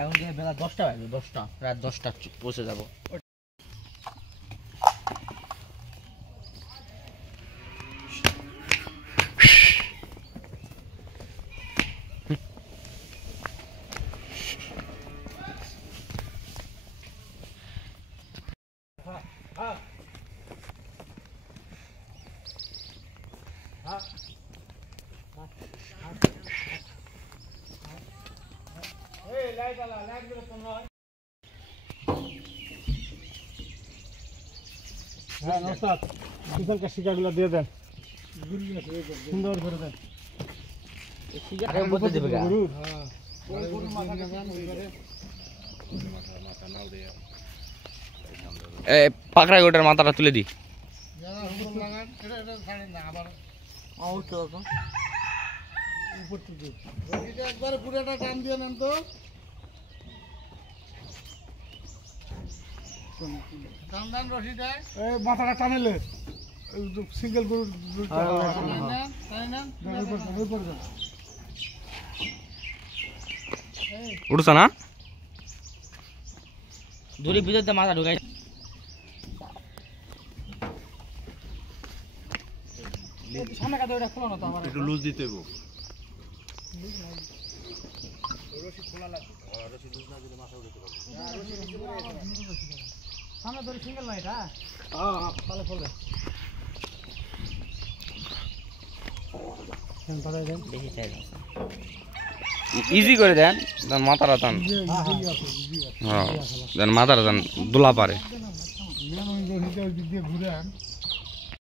এখন বেলা 10টা বাজে, 10টা রাত 10টা পৌঁছে যাবো। হ্যাঁ নমস্কার, পিছনকার শিকাগুলো দিয়ে দেন, সুন্দর করে দেন। পাকড়া গোটার মাথাটা তুলে দি। একবারে পুরোটা টান দিয়ে নেন তো। মাথাটা টানেলে সিঙ্গেল গরু উঠছ না দূরে ভিতরে মাথা ঢুকাই। সামনে কাছে ওটা খোলা না তো, আমার একটু লুজ দিতে হবে। সামনে ধরে সিঙ্গেল না এটা। হ্যাঁ তাহলে খুলবে। বেশি চাই না, ইজি করে দেন, মাথাটা টান। হ্যাঁ মাথাটা টান, দোলা পারে ঘুরে